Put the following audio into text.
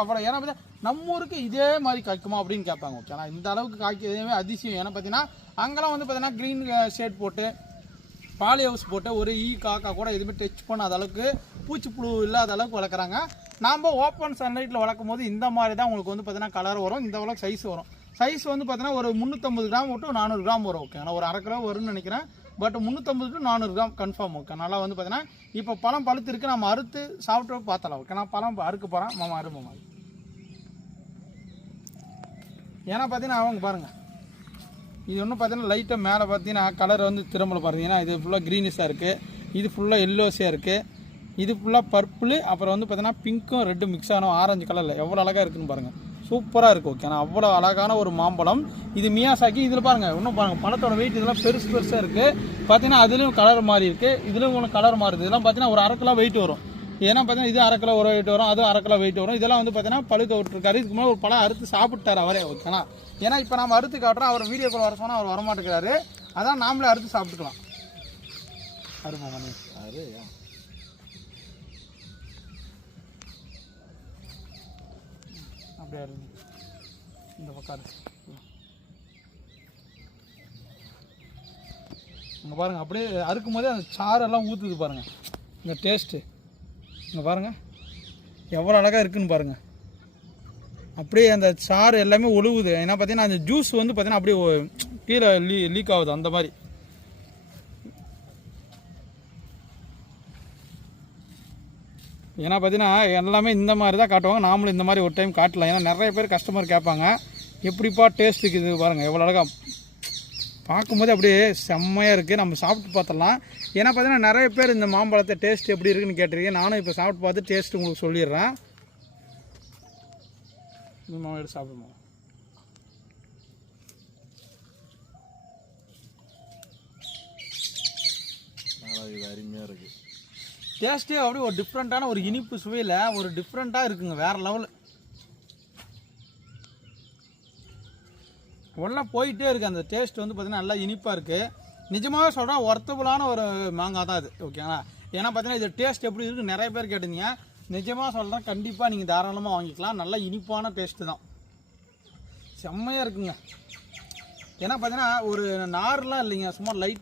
அவ்வளோ ஏன்னா நம்ம ஊருக்கு இதே மாதிரி காய்க்குமா அப்படின்னு கேட்பாங்க ஓகேனா இந்த அளவுக்கு காய்க்கிறதுமே அதிசயம். ஏன்னா பார்த்தீங்கன்னா அங்கெல்லாம் வந்து பார்த்தீங்கன்னா க்ரீன் ஷேட் போட்டு பாலி ஹவுஸ் போட்டு ஒரு ஈ காக்கா கூட எதுவுமே டச் பண்ணாத அளவுக்கு பூச்சி புழு இல்லாத அளவுக்கு வளர்க்குறாங்க. நாம் ஓப்பன் சன்லைட்டில் வளர்க்கும் போது இந்த மாதிரி தான் உங்களுக்கு வந்து பார்த்தீங்கன்னா கலர் வரும். இந்த அளவுக்கு சைஸ் வரும். சைஸ் வந்து பார்த்தீங்கன்னா ஒரு முந்நூற்றம்பது கிராம் விட்டு நானூறு கிராம் வரும் ஓகே ஆனால் ஒரு அரை கிலோ வரும்னு நினைக்கிறேன். பட் முந்நூற்றம்பது டு நானூறு கிராம் கன்ஃபார்ம் ஓகே நல்லா வந்து பார்த்தீங்கன்னா இப்போ பழம் பழுத்து இருக்கு நம்ம அறுத்து சாப்பிட்டு பார்த்தலாம் ஓகே நான் பழம் அறுக்க போகிறேன் மாமா அரு மாமா ஏன்னா பார்த்தீங்கன்னா அவங்க பாருங்கள் இது ஒன்றும் பார்த்தீங்கன்னா லைட்டாக மேலே பார்த்தீங்கன்னா கலர் வந்து திரும்பல பார்த்தீங்கன்னா இது ஃபுல்லாக க்ரீனிஷாக இருக்குது இது ஃபுல்லாக எல்லோஸாக இருக்குது இது ஃபுல்லாக பர்பிள் அப்புறம் வந்து பார்த்தீங்கன்னா பிங்க்கும் ரெட்டும் மிக்ஸ் ஆனோம் ஆரஞ்சு கலரில் எவ்வளோ அழகாக இருக்குன்னு பாருங்கள் சூப்பராக இருக்குது ஓகேண்ணா அவ்வளோ அழகான ஒரு மாம்பழம். இது மியாசாக்கி இதில் பாருங்கள் இன்னும் பாருங்கள் பழத்தோட வெயிட் இதெல்லாம் பெருசு பெருசாக இருக்குது பார்த்தீங்கன்னா அதுலேயும் கலர் மாறி இருக்குது இதுலேயும் ஒன்று கலர் மாறுது. இதெல்லாம் பார்த்தீங்கன்னா ஒரு அரை கிலோ வெயிட் வரும். ஏன்னா பார்த்தீங்கன்னா இது அரை கிலோ ஒரு வெயிட் வரும் அதுவும் அரை கிலோ வெயிட் வரும். இதெல்லாம் வந்து பார்த்தீங்கன்னா பழுக்க விட்டுருக்காரு இதுக்கு முன்னாடி ஒரு பழம் அறுத்து சாப்பிட்டாரு அவரே ஓகேனா ஏன்னா இப்போ நம்ம அறுத்து காட்டுறோம். அவர் வீடியோ கால் வர சொன்னால் அவர் வரமாட்டேங்கிறாரு. அதான் நாமளே அறுத்து சாப்பிட்டுக்கலாம். அருமா மணி. அப்படியே இந்த பக்கம் இங்கே பாருங்கள் அப்படியே அறுக்கும் போதே அந்த சாரெல்லாம் ஊற்றுது பாருங்கள் இந்த டேஸ்ட்டு இங்கே பாருங்கள் எவ்வளோ அழகாக இருக்குன்னு பாருங்கள் அப்படியே அந்த சாறு எல்லாமே ஒழுகுது. ஏன்னா பார்த்தீங்கன்னா அந்த ஜூஸ் வந்து பார்த்தீங்கன்னா அப்படியே கீழே லீ லீக் ஆகுது அந்த மாதிரி. ஏன்னா பார்த்தீங்கன்னா எல்லாமே இந்த மாதிரி தான் காட்டுவாங்க. நாமளும் இந்த மாதிரி ஒரு டைம் காட்டலாம் ஏன்னா நிறைய பேர் கஸ்டமர் கேட்பாங்க. எப்படிப்பா டேஸ்ட் இருக்குது பாருங்கள் எவ்வளோ அழகா பார்க்கும்போது அப்படியே செம்மையாக இருக்குது நம்ம சாப்பிட்டு பார்த்துடலாம். ஏன்னா பார்த்தீங்கன்னா நிறைய பேர் இந்த மாம்பழத்தை டேஸ்ட் எப்படி இருக்குன்னு கேட்டிருக்கீங்க. நானும் இப்போ சாப்பிட்டு பார்த்து டேஸ்ட் உங்களுக்கு சொல்லிடுறேன். இந்த மாவு எடுத்து சாப்பிடுமா? இது அருமையாக இருக்குது டேஸ்ட்டே அப்படியே ஒரு டிஃப்ரெண்ட்டான ஒரு இனிப்பு சுவையில் ஒரு டிஃப்ரெண்ட்டாக இருக்குங்க வேறு லெவலு உள்ள போயிட்டே இருக்குது அந்த டேஸ்ட் வந்து பார்த்தீங்கன்னா நல்லா இனிப்பாக இருக்குது நிஜமாகவே சொல்கிறேன் ஒர்த்தபுளான ஒரு மாங்காய் தான் இது ஓகேங்களா ஏன்னா பார்த்தீங்கன்னா இது டேஸ்ட் எப்படி இருக்குது நிறைய பேர் கேட்டுங்க நிஜமாக சொல்கிறேன் கண்டிப்பாக நீங்கள் தாராளமாக வாங்கிக்கலாம். நல்லா இனிப்பான டேஸ்ட்டு தான். செம்மையாக இருக்குங்க. ஏன்னா பார்த்தீங்கன்னா ஒரு நார்லாம் இல்லைங்க சும்மா லைட்